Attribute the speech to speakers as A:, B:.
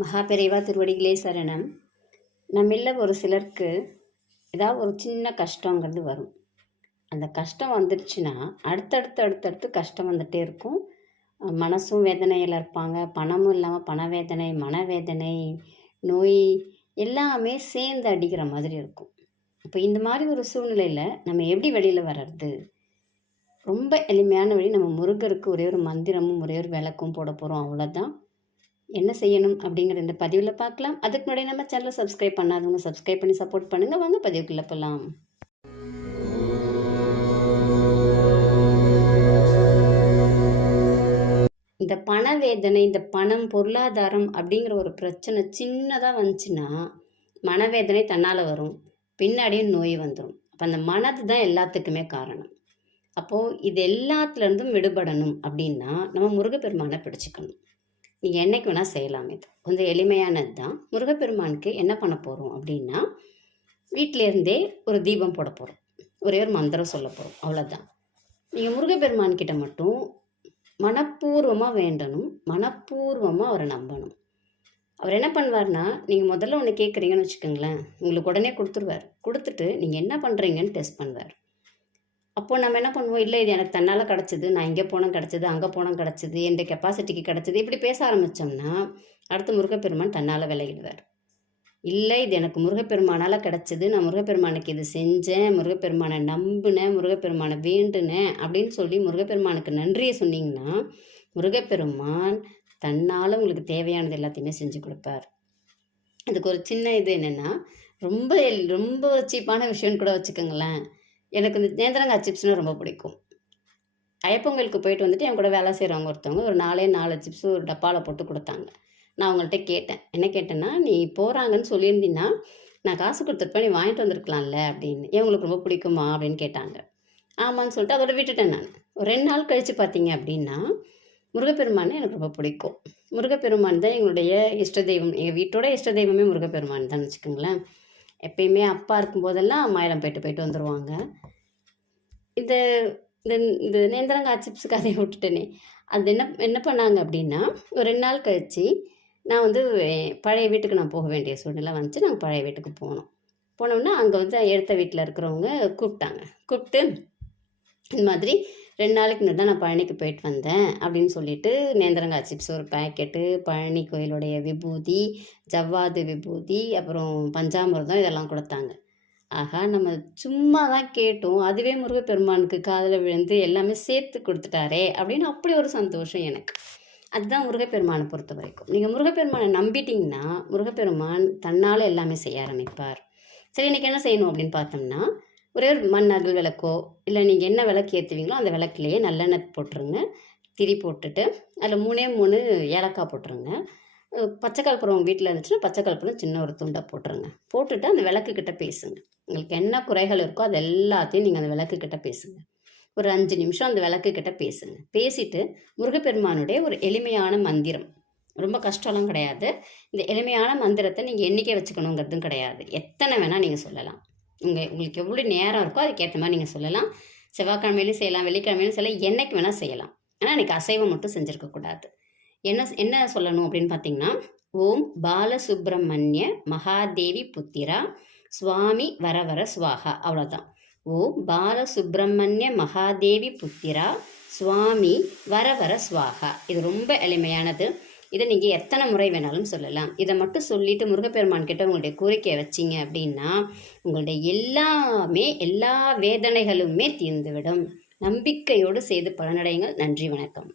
A: மகாபெரிவா திருவடிகளே சரணம். நம்மில் ஒரு சிலருக்கு ஏதாவது ஒரு சின்ன கஷ்டங்கிறது வரும். அந்த கஷ்டம் வந்துடுச்சுன்னா அடுத்தடுத்து அடுத்தடுத்து கஷ்டம் வந்துகிட்டே இருக்கும். மனசும் வேதனையில் இருப்பாங்க. பணமும் இல்லாமல் பண வேதனை மனவேதனை நோய் எல்லாமே சேர்ந்து அடிக்கிற மாதிரி இருக்கும். இப்போ இந்த மாதிரி ஒரு சூழ்நிலையில் நம்ம எப்படி வெளியில் வர்றது? ரொம்ப எளிமையான வழி நம்ம முருகருக்கு ஒரே ஒரு மந்திரமும் ஒரே ஒரு விளக்கும் போட போகிறோம் அவ்வளோதான் என்ன செய்யணும் அப்படிங்கிற இந்த பதிவில் பார்க்கலாம். அதுக்கு முன்னாடி நம்ம சேனலை சப்ஸ்கிரைப் பண்ணாதவங்க சப்ஸ்கிரைப் பண்ணி சப்போர்ட் பண்ணுங்கள் வாங்க பதிவுக்குள்ளே போகலாம் இந்த பண வேதனை இந்த பணம் பொருளாதாரம் அப்படிங்கிற ஒரு பிரச்சனை சின்னதாக வந்துச்சுன்னா மனவேதனை தன்னால் வரும். பின்னாடியும் நோய் வந்துடும் அப்போ அந்த மனது தான் எல்லாத்துக்குமே காரணம். அப்போது இது எல்லாத்துலேருந்தும் விடுபடணும் அப்படின்னா நம்ம முருகப்பெருமானை பிடிச்சிக்கணும். நீங்கள் என்னைக்கு வேணால் செய்யலாம் இது. கொஞ்சம் எளிமையானது தான் முருகப்பெருமானுக்கு என்ன பண்ண போகிறோம் அப்படின்னா வீட்டிலேருந்தே ஒரு தீபம் போட போகிறோம் ஒரே ஒரு மந்திரம் சொல்ல போகிறோம் அவ்வளோதான் நீங்கள் முருகப்பெருமான் கிட்ட மட்டும் மனப்பூர்வமாக வேண்டணும். மனப்பூர்வமாக அவரை நம்பணும். அவர் என்ன பண்ணுவார்னா நீங்கள் முதல்ல ஒன்று கேட்குறீங்கன்னு வச்சுக்கோங்களேன். உங்களுக்கு உடனே கொடுத்துருவார். கொடுத்துட்டு நீங்கள் என்ன பண்ணுறீங்கன்னு டெஸ்ட் பண்ணுவார். அப்போ நம்ம என்ன பண்ணுவோம்? இல்லை இது எனக்கு தன்னால் கிடச்சிது. நான் இங்கே போனால் கிடச்சிது. அங்கே போனால் கிடச்சிது. என் கெப்பாசிட்டிக்கு கிடச்சிது. இப்படி பேச ஆரம்பித்தோம்னா அடுத்து முருகப்பெருமான் தன்னால் விளையிடுவார் இல்லை இது எனக்கு முருகப்பெருமானால் கிடச்சிது. நான் முருகப்பெருமானுக்கு இது செஞ்சேன். முருகப்பெருமானை நம்பினேன். முருகப்பெருமானை வேண்டுனேன். அப்படின்னு சொல்லி முருகப்பெருமானுக்கு நன்றியை சொன்னீங்கன்னா முருகப்பெருமான் தன்னால் உங்களுக்கு தேவையானது எல்லாத்தையுமே செஞ்சு கொடுப்பார். இதுக்கு ஒரு சின்ன இது என்னென்னா ரொம்ப ரொம்ப சீப்பான விஷயம்னு கூட வச்சுக்கோங்களேன். எனக்கு இந்த நேந்திரங்காய் சிப்ஸ்னால் ரொம்ப பிடிக்கும். ஐயப்பொங்கலுக்கு போயிட்டு வந்துட்டு என் கூட வேலை செய்கிறவங்க ஒருத்தவங்க ஒரு நாலே நாலு சிப்ஸ் ஒரு டப்பாவில் போட்டு கொடுத்தாங்க. நான் அவங்கள்ட்ட கேட்டேன். என்ன கேட்டேன்னா நீ போகிறாங்கன்னு சொல்லியிருந்தீங்கன்னா நான் காசு கொடுத்துருப்பேன் நீ வாங்கிட்டு வந்திருக்கலாம்ல அப்படின்னு. இவங்களுக்கு ரொம்ப பிடிக்குமா? அப்படின்னு கேட்டாங்க. ஆமான்னு சொல்லிட்டு அதோட விட்டுட்டேன் நான். ஒரு ரெண்டு நாள் கழித்து பார்த்தீங்க அப்படின்னா முருகப்பெருமான் எனக்கு ரொம்ப பிடிக்கும். முருகப்பெருமான் தான் எங்களுடைய இஷ்ட தெய்வம். எங்கள் வீட்டோட இஷ்ட தெய்வமே முருகப்பெருமான் தான் வச்சுக்கோங்களேன். எப்பயுமே அப்பா இருக்கும்போதெல்லாம் மயிலம் போயிட்டு போயிட்டு வந்துடுவாங்க இந்த இந்த இந்த நேந்திரங்காய் சிப்ஸ் கதையை விட்டுட்டேனே. அது என்ன என்ன பண்ணாங்க அப்படின்னா ஒரு ரெண்டு நாள் கழித்து நான் வந்து பழைய வீட்டுக்கு நான் போக வேண்டிய சூழ்நிலை வந்துச்சு. நாங்கள் பழைய வீட்டுக்கு போனோம். போனோம்னா அங்கே வந்து எடுத்த வீட்டில் இருக்கிறவங்க கூப்பிட்டாங்க. கூப்பிட்டு இந்த மாதிரி ரெண்டு நாளைக்கு முன்னாடி தான் நான் பழனிக்கு போயிட்டு வந்தேன் அப்படின்னு சொல்லிட்டு நேந்திரங்காய் சிப்ஸ் ஒரு பேக்கெட்டு பழனி கோயிலுடைய விபூதி ஜவ்வாது விபூதி அப்புறம் பஞ்சாமிரதம் இதெல்லாம் கொடுத்தாங்க. ஆகா நம்ம சும்மா தான் கேட்டோம். அதுவே முருகப்பெருமானுக்கு காதில் விழுந்து எல்லாமே சேர்த்து கொடுத்துட்டாரே அப்படின்னு அப்படி ஒரு சந்தோஷம் எனக்கு. அதுதான் முருகப்பெருமானை பொறுத்த வரைக்கும். நீங்கள் முருகப்பெருமானை நம்பிட்டீங்கன்னா முருகப்பெருமான் தன்னால் எல்லாமே செய்ய ஆரம்பிப்பார். சரி இன்றைக்கி என்ன செய்யணும் அப்படின்னு பார்த்தோம்னா ஒரே ஒரு மண் அகல் விளக்கோ இல்லை நீங்கள் என்ன விளக்கு ஏற்றுவீங்களோ அந்த விளக்குலேயே நல்லெண்ணெய் போட்டுருங்க. திரி போட்டுட்டு அதில் மூணே மூணு ஏலக்காய் போட்டுருங்க. பச்சை கற்பூரம் வீட்டில் இருந்துச்சுன்னா பச்சை கற்பூரம் சின்ன ஒரு துண்டை போட்டுருங்க. போட்டுட்டு அந்த விளக்கு கிட்டே பேசுங்க. உங்களுக்கு என்ன குறைகள் இருக்கோ அது எல்லாத்தையும் நீங்கள் அந்த விளக்கு கிட்டே பேசுங்க. ஒரு அஞ்சு நிமிஷம் அந்த விளக்கு கிட்டே பேசுங்க. பேசிட்டு முருகப்பெருமானுடைய ஒரு எளிமையான மந்திரம். ரொம்ப கஷ்டம்லாம் கிடையாது. இந்த எளிமையான மந்திரத்தை நீங்கள் எண்ணிக்கை வச்சுக்கணுங்கிறதும் கிடையாது. எத்தனை வேணால் நீங்கள் சொல்லலாம். உங்கள் உங்களுக்கு எவ்வளோ நேரம் இருக்கோ அதுக்கேற்ற மாதிரி நீங்கள் சொல்லலாம். செவ்வாய்க்கிழமையிலும் செய்யலாம் வெள்ளிக்கிழமையிலும் செய்யலாம் என்னைக்கு வேணால் செய்யலாம். ஆனால் அன்றைக்கி அசைவம் மட்டும் செஞ்சுருக்கக்கூடாது என்ன என்ன சொல்லணும் அப்படின்னு பார்த்தீங்கன்னா ஓம் பாலசுப்ரமணிய மகாதேவி புத்திரா சுவாமி வரவர சுவாகா அவ்வளோதான் ஓம் பாலசுப்ரமணிய மகாதேவி புத்திரா சுவாமி வரவர சுவாகா. இது ரொம்ப எளிமையானது. இதை நீங்கள் எத்தனை முறை வேணாலும் சொல்லலாம். இதை மட்டும் சொல்லிவிட்டு முருகப்பெருமான் கிட்ட உங்களுடைய கோரிக்கையை வச்சிங்க அப்படின்னா உங்களுடைய எல்லாமே எல்லா வேதனைகளுமே தீர்ந்துவிடும். நம்பிக்கையோடு செய்து பலனடையுங்கள். நன்றி வணக்கம்.